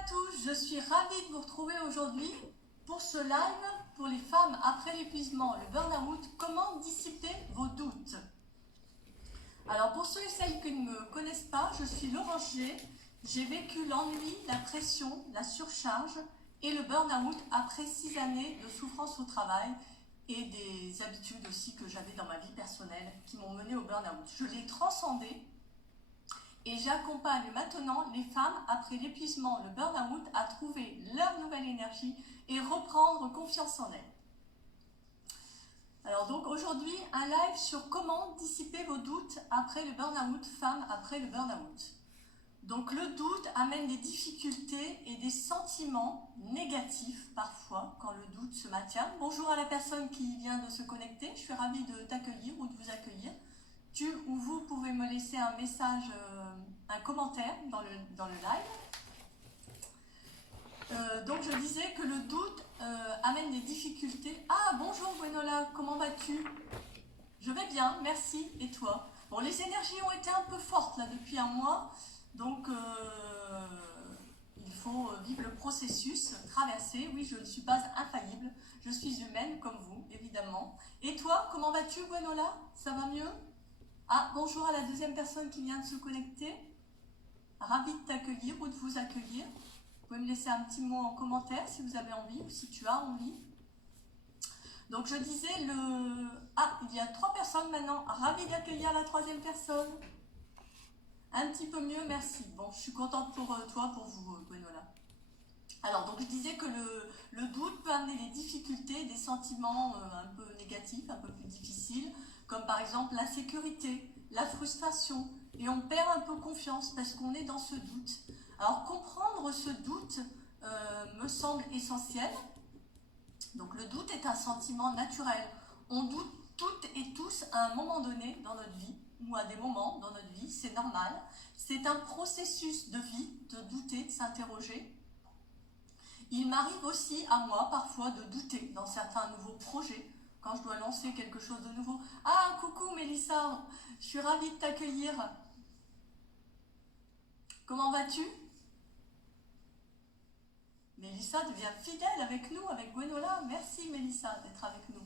à tous, je suis ravie de vous retrouver aujourd'hui pour ce live pour les femmes après l'épuisement, le burn-out, comment dissiper vos doutes. Alors pour ceux et celles qui ne me connaissent pas, je suis Laurence G. J'ai vécu l'ennui, la pression, la surcharge et le burn-out après 6 années de souffrance au travail et des habitudes aussi que j'avais dans ma vie personnelle qui m'ont mené au burn-out. Je l'ai transcendé. Et j'accompagne maintenant les femmes après l'épuisement, le burn-out, à trouver leur nouvelle énergie et reprendre confiance en elles. Alors donc aujourd'hui, un live sur comment dissiper vos doutes après le burn-out, femmes après le burn-out. Donc le doute amène des difficultés et des sentiments négatifs parfois quand le doute se maintient. Bonjour à la personne qui vient de se connecter, je suis ravie de t'accueillir ou de vous accueillir. Tu ou vous pouvez me laisser un message, un commentaire dans le live. Donc je disais que le doute amène des difficultés. Ah bonjour Gwenola, comment vas-tu? Je vais bien, merci, et toi? Bon, les énergies ont été un peu fortes là depuis un mois, donc il faut vivre le processus, traverser. Oui, je ne suis pas infaillible, je suis humaine comme vous, évidemment. Et toi, comment vas-tu Gwenola? Ça va mieux? Ah, bonjour à la deuxième personne qui vient de se connecter. Ravie de t'accueillir ou de vous accueillir. Vous pouvez me laisser un petit mot en commentaire si vous avez envie ou si tu as envie. Donc je disais Ah, il y a 3 personnes maintenant. Ravie d'accueillir la 3e personne. Un petit peu mieux, merci. Bon, je suis contente pour toi, pour vous, Gwenola. Alors, donc je disais que le doute peut amener des difficultés, des sentiments un peu négatifs, un peu plus difficiles, comme par exemple l'insécurité, la frustration, et on perd un peu confiance parce qu'on est dans ce doute. Alors comprendre ce doute me semble essentiel. Donc le doute est un sentiment naturel. On doute toutes et tous à un moment donné dans notre vie, ou à des moments dans notre vie, c'est normal. C'est un processus de vie, de douter, de s'interroger. Il m'arrive aussi à moi parfois de douter dans certains nouveaux projets, quand je dois lancer quelque chose de nouveau. Ah, coucou Mélissa, je suis ravie de t'accueillir. Comment vas-tu? Mélissa devient fidèle avec nous, avec Gwenola. Merci Mélissa d'être avec nous.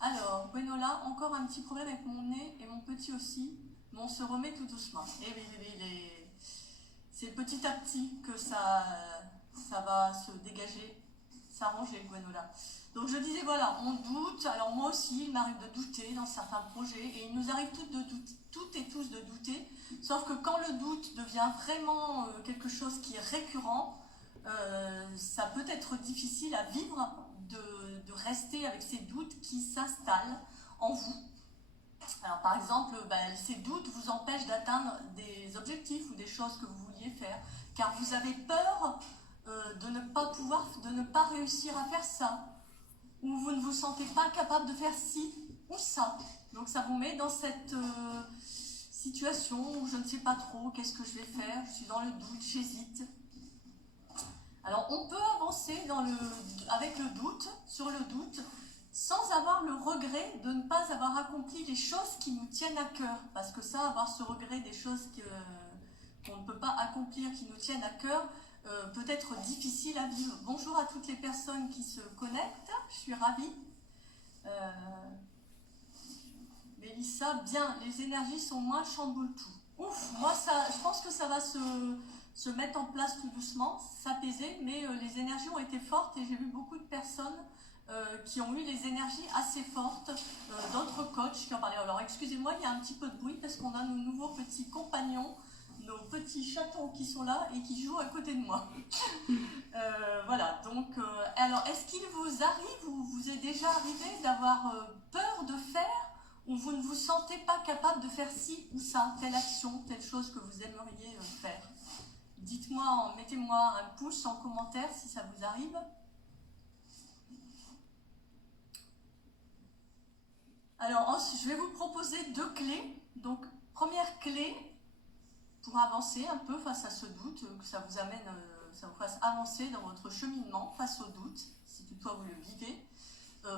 Alors, Gwenola, encore un petit problème avec mon nez et mon petit aussi, mais on se remet tout doucement. Et c'est petit à petit que ça va se dégager, s'arranger Gwenola. Donc je disais voilà, on doute, alors moi aussi il m'arrive de douter dans certains projets et il nous arrive toutes et tous de douter, sauf que quand le doute devient vraiment quelque chose qui est récurrent, ça peut être difficile à vivre de rester avec ces doutes qui s'installent en vous. Alors par exemple, ces doutes vous empêchent d'atteindre des objectifs ou des choses que vous vouliez faire, car vous avez peur de ne pas réussir à faire ça, ou vous ne vous sentez pas capable de faire ci ou ça. Donc ça vous met dans cette situation où je ne sais pas trop qu'est-ce que je vais faire, je suis dans le doute, j'hésite. Alors on peut avancer avec le doute, sur le doute, sans avoir le regret de ne pas avoir accompli les choses qui nous tiennent à cœur. Parce que ça, avoir ce regret des choses qu'on ne peut pas accomplir, qui nous tiennent à cœur, peut être difficile à vivre. Bonjour à toutes les personnes qui se connectent, je suis ravie. Mélissa, bien, les énergies sont moins chamboule tout. Ouf, moi je pense que ça va se mettre en place tout doucement, s'apaiser, mais les énergies ont été fortes et j'ai vu beaucoup de personnes qui ont eu les énergies assez fortes, d'autres coachs qui en parlaient. Alors excusez-moi, il y a un petit peu de bruit parce qu'on a nos nouveaux petits compagnons, nos petits chatons qui sont là et qui jouent à côté de moi. Voilà, donc, alors est-ce qu'il vous arrive ou vous est déjà arrivé d'avoir peur de faire ou vous ne vous sentez pas capable de faire ci ou ça, telle action, telle chose que vous aimeriez faire? Dites-moi, mettez-moi un pouce en commentaire si ça vous arrive. Alors, je vais vous proposer 2 clés. Donc, première clé, pour avancer un peu face à ce doute, que ça vous amène, ça vous fasse avancer dans votre cheminement face au doute, si toutefois vous le vivez.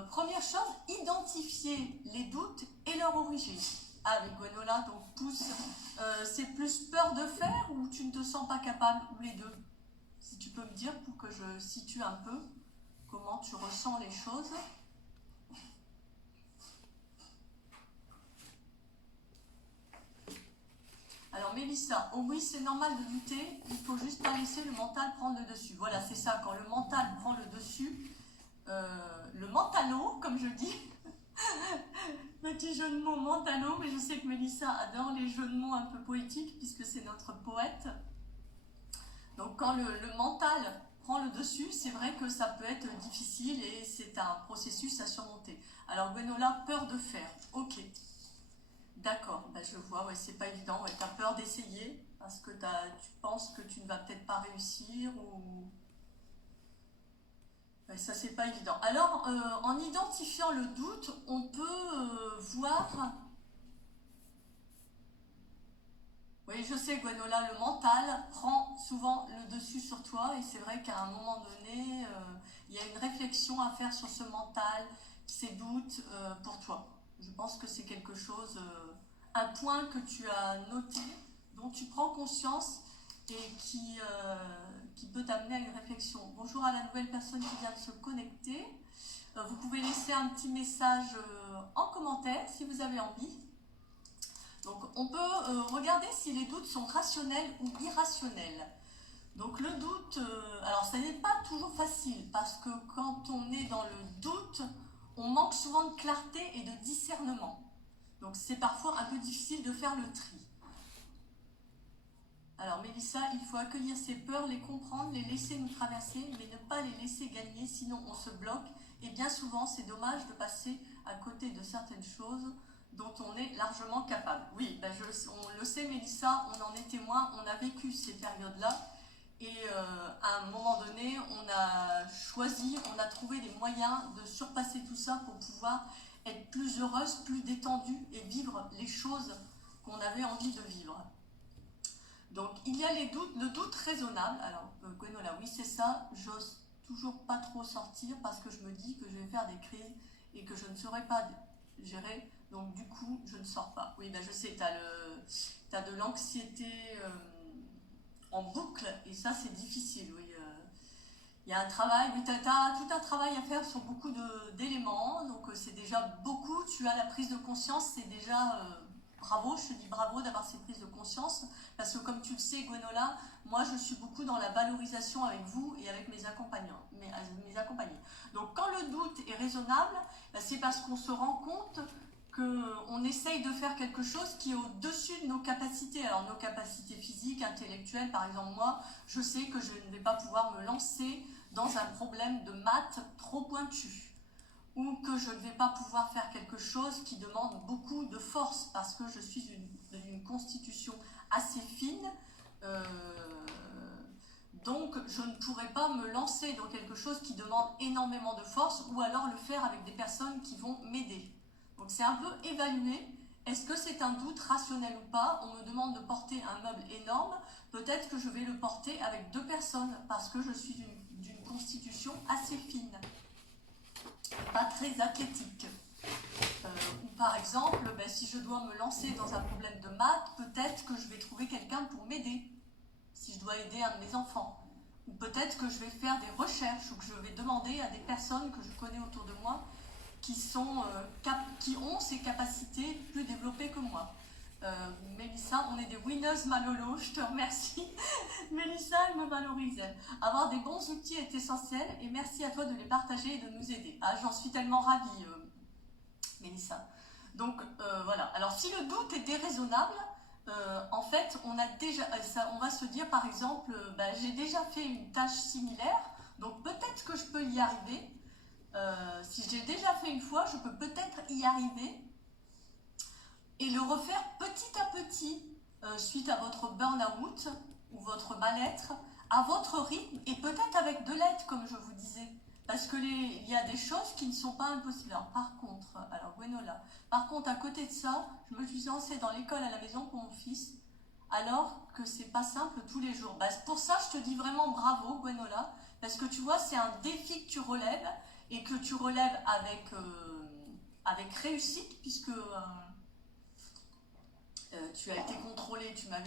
Première chose, identifier les doutes et leur origine. Ah, avec Gwenola, donc pouce, c'est plus peur de faire ou tu ne te sens pas capable, ou les deux? Si tu peux me dire pour que je situe un peu comment tu ressens les choses. Alors Mélissa, oh oui c'est normal de douter, il faut juste pas laisser le mental prendre le dessus. Voilà, c'est ça, quand le mental prend le dessus, le mentalo, comme je dis, petit jeu de mots mentalo, mais je sais que Mélissa adore les jeux de mots un peu poétiques puisque c'est notre poète. Donc quand le mental prend le dessus, c'est vrai que ça peut être difficile et c'est un processus à surmonter. Alors Gwenola, peur de faire, ok. D'accord, ben je vois, ouais, c'est pas évident, ouais, tu as peur d'essayer parce que tu penses que tu ne vas peut-être pas réussir ou... Ouais, ça c'est pas évident. Alors, en identifiant le doute, on peut voir... Oui, je sais, Gwenola, le mental prend souvent le dessus sur toi et c'est vrai qu'à un moment donné, il y a une réflexion à faire sur ce mental, ces doutes pour toi. Je pense que c'est quelque chose, un point que tu as noté, dont tu prends conscience et qui peut t'amener à une réflexion. Bonjour à la nouvelle personne qui vient de se connecter. Vous pouvez laisser un petit message en commentaire si vous avez envie. Donc on peut regarder si les doutes sont rationnels ou irrationnels. Donc le doute, alors ça n'est pas toujours facile parce que quand on est dans le doute, on manque souvent de clarté et de discernement. Donc c'est parfois un peu difficile de faire le tri. Alors Mélissa, il faut accueillir ses peurs, les comprendre, les laisser nous traverser, mais ne pas les laisser gagner, sinon on se bloque. Et bien souvent, c'est dommage de passer à côté de certaines choses dont on est largement capable. Oui, ben on le sait Mélissa, on en est témoin, on a vécu ces périodes-là. Et à un moment donné, on a choisi, on a trouvé des moyens de surpasser tout ça pour pouvoir être plus heureuse, plus détendue et vivre les choses qu'on avait envie de vivre. Donc, il y a les doutes, le doute raisonnable. Alors, Gwenola, oui, c'est ça. J'ose toujours pas trop sortir parce que je me dis que je vais faire des crises et que je ne saurais pas gérer. Donc, du coup, je ne sors pas. Oui, ben, je sais, tu as de l'anxiété en boucle et ça, c'est difficile, oui. Il y a un travail, oui, tu as tout un travail à faire sur beaucoup d'éléments. Donc, c'est déjà beaucoup. Tu as la prise de conscience, c'est déjà... bravo, je te dis bravo d'avoir ces prises de conscience, parce que comme tu le sais, Gwenola, moi je suis beaucoup dans la valorisation avec vous et avec mes accompagnants, mes accompagnés. Donc quand le doute est raisonnable, c'est parce qu'on se rend compte qu'on essaye de faire quelque chose qui est au-dessus de nos capacités. Alors nos capacités physiques, intellectuelles, par exemple moi, je sais que je ne vais pas pouvoir me lancer dans un problème de maths trop pointu. Ou que je ne vais pas pouvoir faire quelque chose qui demande beaucoup de force parce que je suis d'une constitution assez fine, donc je ne pourrai pas me lancer dans quelque chose qui demande énormément de force ou alors le faire avec des personnes qui vont m'aider. Donc c'est un peu évaluer, est-ce que c'est un doute rationnel ou pas? On me demande de porter un meuble énorme, peut-être que je vais le porter avec 2 personnes parce que je suis d'une constitution assez fine. Pas très athlétique. Ou par exemple, ben, si je dois me lancer dans un problème de maths, peut-être que je vais trouver quelqu'un pour m'aider, si je dois aider un de mes enfants. Ou peut-être que je vais faire des recherches, ou que je vais demander à des personnes que je connais autour de moi qui ont ces capacités plus développées que moi. Mélissa, on est des winners Malolo, je te remercie. Mélissa, elle me valorise. Avoir des bons outils est essentiel et merci à toi de les partager et de nous aider. Ah, j'en suis tellement ravie, Mélissa. Donc voilà. Alors si le doute est déraisonnable, en fait, on va se dire par exemple, j'ai déjà fait une tâche similaire, donc peut-être que je peux y arriver. Si j'ai déjà fait une fois, je peux peut-être y arriver. Et le refaire petit à petit, suite à votre burn-out ou votre mal-être, à votre rythme et peut-être avec de l'aide, comme je vous disais. Parce qu'il y a des choses qui ne sont pas impossibles. Alors Gwenola, par contre, à côté de ça, je me suis lancée dans l'école à la maison pour mon fils, alors que c'est pas simple tous les jours. Pour ça, je te dis vraiment bravo, Gwenola, parce que tu vois, c'est un défi que tu relèves et que tu relèves avec réussite, puisque tu as été contrôlée, tu m'avais